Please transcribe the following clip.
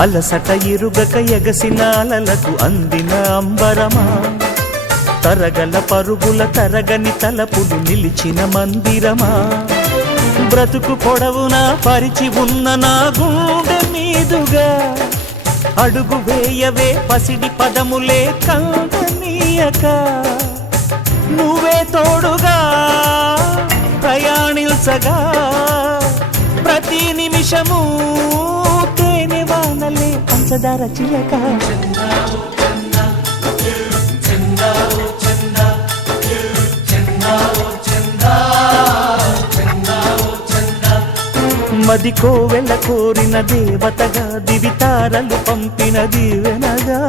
అలసట ఇరుగక ఎగసిన అలలకు అందిన అంబరమా, తరగల పరుగుల తరగని తలపులు నిలిచిన మందిరమా, బ్రతుకు పొడవున పరిచి ఉన్న నా గుండె మీదుగా అడుగు వేయవే పసిడి పదములే కందనీయక, నువ్వే తోడుగా ప్రయాణించగా ప్రతి నిమిషము తేనె వానలే పంచదార చిలక. మది కోవెల కోరిన దేవతగా దివితారలు పంపిన దీవెనగా.